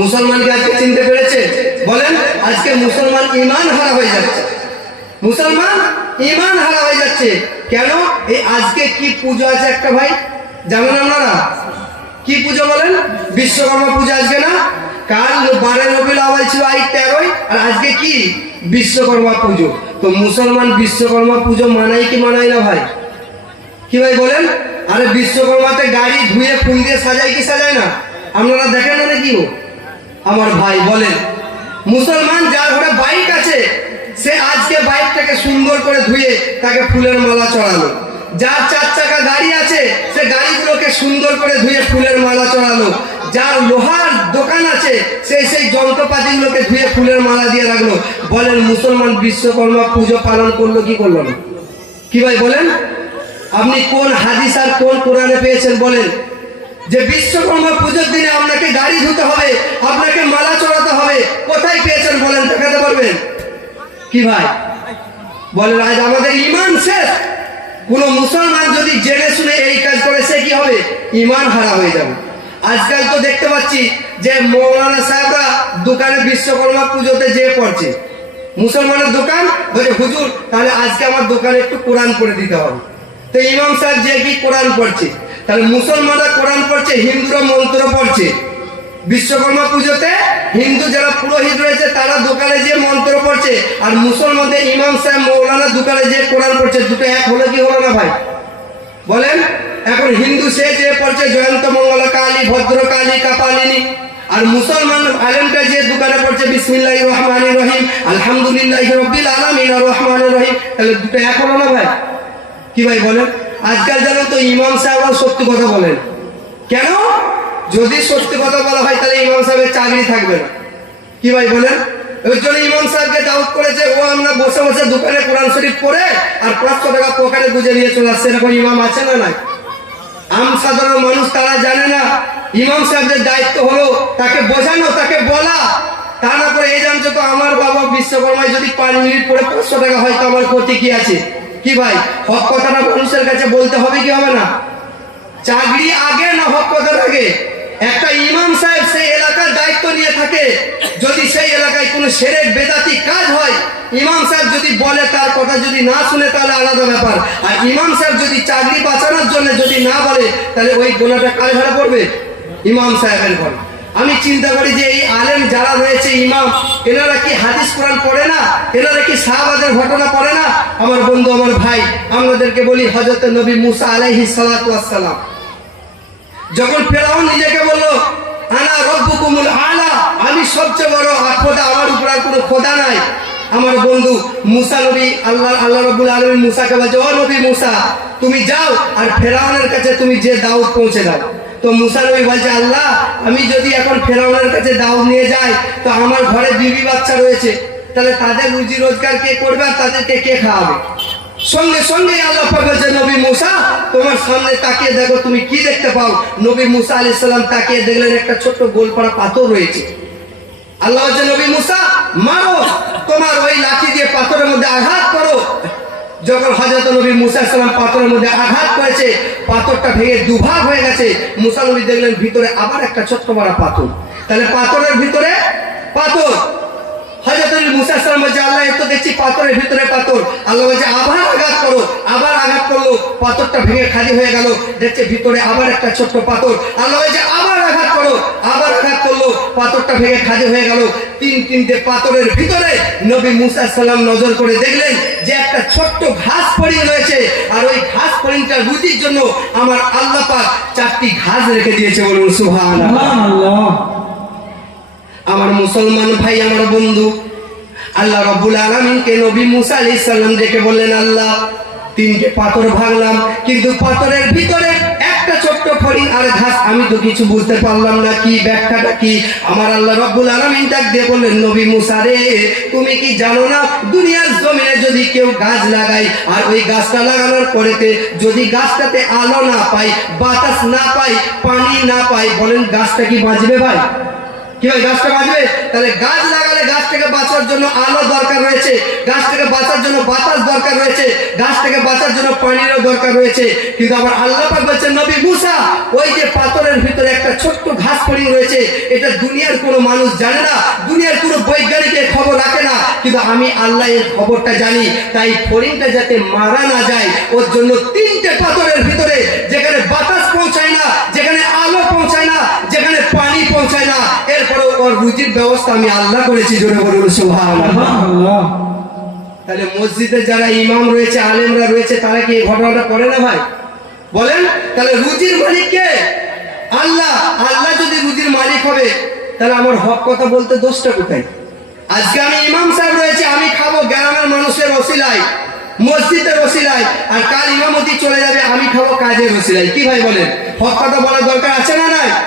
মুসলমানকে আজকে চিনতে পেরেছে? বলেন, আজকে মুসলমান ঈমান হারা হয়ে যাচ্ছে। মুসলমান ঈমান হারা হয়ে যাচ্ছে কেন? এই আজকে কি পুজো আছে একটা ভাই জানেন আপনারা? কি পুজো বলেন? বিশ্বকর্মা পুজো আজকে না? কাল 12 রবিউল আউয়াল ছিল, আজ 13, আর আজকে কি? বিশ্বকর্মা পুজো। তো মুসলমান বিশ্বকর্মা পুজো মানায় কি মানায় না ভাই? কি ভাই বলেন? আরে বিশ্বকর্মাতে গাড়ি ধুয়ে ফুল দিয়ে সাজায় কি সাজায় না? আপনারা দেখেন না কি? আমার ভাই বলেন, মুসলমান যার ঘরে বাইক আছে সে আজকে বাইকটাকে সুন্দর করে ধুয়ে তাকে ফুলের মালা চড়ালো। যার 4 চাকা গাড়ি আছে সে গাড়িগুলোকে সুন্দর করে ধুয়ে ফুলের মালা চড়ালো। যার লোহার দোকান আছে সেই যন্ত্রপাতিগুলোকে ধুয়ে ফুলের মালা দিয়ে রাখলো। বলেন, মুসলমান বিশ্বকর্মা পুজো পালন করলো কি করলো না? কি ভাই বলেন? আপনি কোন হাদিস আর কোন কোরআনে পেয়েছেন বলেন যে বিশ্বকর্মা পুজোর দিনে আপনাকে গাড়ি ধুতে হবে, আপনাকে মালা চড়াতে হবে? কোথায় পেয়েছেন বলেন, দেখাতে পারবেন? কি ভাই বলেন, আজ আমাদের ঈমান শেষ। কোন মুসলমান যদি জেনে শুনে এই কাজ করে সে কি হবে? ঈমান হারা হয়ে যাবে। আজকাল তো দেখতে পাচ্ছি যে মৌলানা সাহেবরা দোকানে বিশ্বকর্মা পুজোতে যেয়ে পড়ছে। মুসলমানের দোকান বলে, হুজুর তাহলে আজকে আমার দোকানে একটু কোরআন পড়ে দিতে হবে। তো ইমাম সাহেব যে কি কোরআন পড়ছে, তাহলে মুসলমানরা কোরআন পড়ছে, হিন্দুরা মন্ত্র পড়ছে। বিশ্বকর্মা পুজোতে হিন্দু যারা পুরোহিত রয়েছে তারা দোকানে যে মন্ত্র পড়ছে, আর মুসলমানদের ইমাম সাহেব মৌলানা দোকানে যে কোরআন পড়ছে। দুটো এক হলো কি হলো না ভাই বলেন? এখন হিন্দু সে যে পড়ছে জয়ন্ত মঙ্গলা কালী ভদ্র কালী কাপালিনী, আর মুসলমান আলেমটা যে দোকানে পড়ছে বিসমিল্লাহির রহমানির রহিম আলহামদুলিল্লাহি রাব্বিল আলামিন আর রহমানির রহিম। তাহলে দুটো এক হলো না ভাই? কি ভাই বলেন? আজকাল জানেন তো ইমাম সাহেবরা সত্যি কথা বলেন। কেন? যদি সত্যি কথা বলা হয় তাহলে ইমাম সাহেবের চাকরি থাকবে না। কি ভাই বলেন? ওই জন্য ইমাম সাহেবকে দাওয়াত করেছে, ও আমরা বসে বসে দোকানে কোরআন শরীফ পড়ে আর 500 টাকা পকেটে গুজে নিয়ে চলে আসছে। এরকম ইমাম আছে না নাই? আম সাধারণ মানুষ তারা জানে না। ইমাম সাহেবদের দায়িত্ব হলো তাকে বোঝানো, তাকে বলা। তা না করে এই জানছো তো আমার বাবা বিশ্বকর্মায় যদি 5 মিনিট পরে 500 টাকা হয় তো আমার ক্ষতি কি আছে? কি ভাই, হক কথাটা মানুষের কাছে বলতে হবে কি হবে না? চাকরি আগে না হক কথার আগে? একটা ইমাম সাহেব সেই এলাকার দায়িত্ব নিয়ে থাকে, যদি সেই এলাকায় কোনো শিরক বেদাতি কাজ হয়, ইমাম সাহেব যদি বলে তার কথা যদি না শুনে তাহলে আলাদা ব্যাপার। আর ইমাম সাহেব যদি চাকরি বাঁচানোর জন্য যদি না বলে তাহলে ওই গোনাটা কার ঘরে পড়বে? ইমাম সাহেবের ঘরে। আমি চিন্তা করি যে এই আলেম যারা রয়েছে ইমাম, এনারা কি হাদিস কোরআন পড়ে না? এনারা কি সাহাবাদের ঘটনা পড়ে না? আমার বন্ধু, আমার ভাই, আমাদেরকে বলি হযরত নবী মুসা আলাইহিস সালাতু ওয়াস সালাম যখন ফেরাউন নিজেকে বলল আনা রব্বুকুমুল আলা, আমি সবচেয়ে বড়, খোদা আমার উপর আর কোনো খোদা নাই। আমার বন্ধু মুসা নবী আল্লাহ রাব্বুল আলামিন মুসাকে বলছে, ও নবী মুসা তুমি যাও আর ফেরাউনের কাছে তুমি যে দাওয়াত পৌঁছে দাও। তো মুসা নবী বলছে, আল্লাহ আমি যদি এখন ফেরাউনের কাছে দাওয়াত নিয়ে যাই তো আমার ঘরে বিবি বাচ্চা রয়েছে, তাহলে তাদের রুজি রোজগার কে করবে আর তাদেরকে কে খাওয়াবে? সঙ্গে সঙ্গে আল্লাহ পাক বলছে, নবী মুসা তোমার সামনে তাকিয়ে দেখো তুমি কি দেখতে পাও। নবী মুসা আলাইহিস সালাম তাকিয়ে দেখলেন একটা ছোট্ট গোলপাড়া পাথর রয়েছে। আল্লাহ বলছে, নবী মুসা মারো, তোমার ওই লাঠি দিয়ে পাথরের মধ্যে আঘাত করো। যখন হযরত নবী মুসা আলাইহিস সালাম পাথরের মধ্যে আঘাত করেছে, পাথরটা ভেঙে দুভাগ হয়ে গেছে। মুসা নবী দেখলেন ভিতরে আবার একটা ছোট্ট বড় পাথর। তাহলে পাথরের ভিতরে পাথর। হযরত মুসা আলাইহিস সালাম বলছে, আল্লাহ এত দেখছি পাথরের ভিতরে পাথর। আল্লাহ বলছে আবার আঘাত করো। আবার আঘাত করলো, পাথরটা ভেঙে খালি হয়ে গেল। দেখছে ভিতরে আবার একটা ছোট্ট পাথর। আল্লাহ বলছে আবার আঘাত করো। আবার আঘাত করলো, পাথরটা ভেঙে খালি হয়ে গেল। তিনটে পাথরের ভিতরে নবী মুসা আলাইহিস সালাম নজর করে দেখলেন যে একটা ছোট্ট ঘাস ফড়িং রয়েছে, আর ওই ঘাস ফড়িংটা রুজির জন্য আমার আল্লাহ পাক 4টি ঘাস রেখে দিয়েছে। বলুন সুবহানাল্লাহ। আমার মুসলমান ভাই, আমার বন্ধু, আল্লাহ রাব্বুল আলামিনকে নবী মুসা আলাইহিস সালাম ডেকে বললেন, আল্লাহ 3টে পাথর ভাঙলাম, কিন্তু পাথরের ভিতরে একটা ছোট্ট ফড়িং আর ঘাস, আমি তো কিছু বুঝতে পারলাম না, কি ব্যাখ্যাটা কি? আমার আল্লাহ রাব্বুল আলামিন ডাক দিয়ে বললেন, নবী মুসা রে তুমি কি জানো না দুনিয়ার জমিনে যদি কেউ গাছ লাগায় আর ওই গাছটা লাগানোর পরেতে যদি গাছটাতে আলো না পায়, বাতাস না পায়, পানি না পায়, বলেন গাছটা কি বাঁচবে ভাই? কি হয় গাছটা বাঁচবে? তাহলে গাছ লাগালে গাছটাকে বাঁচার জন্য আলো দরকার রয়েছে, গাছটাকে বাঁচার জন্য বাতাস দরকার রয়েছে, গাছটাকে বাঁচার জন্য পানিরও দরকার রয়েছে। কিন্তু আবার আল্লাহ পাক বলছেন নবী মুসা, ওই যে পাথরের ভিতরে একটা ছোট্ট ঘাস ফড়িং রয়েছে, এটা দুনিয়ার কোনো মানুষ জানে না, দুনিয়ার কোনো বৈজ্ঞানিক এর খবর রাখে না, কিন্তু আমি আল্লাহ এর খবরটা জানি। তাই ফড়িংটা যাতে মারা না যায়, ওর জন্য 3টে পাথরের ভিতরে, যেখানে বাতাস পৌঁছায় না, যেখানে আলো পৌঁছায় না, যেখানে পানি পৌঁছায় না, এরপরে ওর রুজির ব্যবস্থা আমি আল্লাহ করেছি। জোরে বলুন সুবহানাল্লাহ। তাহলে মসজিদে যারা ইমাম রয়েছে, আলেমরা রয়েছে, তারা কি এই ঘটনাটা করে না ভাই? বলেন। তাহলে রুজির মালিক কে? আল্লাহ। আল্লাহ যদি রুজির মালিক হবে, তাহলে আমার হক কথা বলতে দোষটা কোথায়? আজকে আমি ইমাম সাহেব রয়েছে, আমি খাবো গ্রামের মানুষের ওসিলায়, মসজিদের ওসিলায়, আর কাল ইমামতি চলে যাবে, আমি খাবো কাজের ওসিলায়। কি ভাই বলেন? হক কথা বলার দরকার আছে না নাই?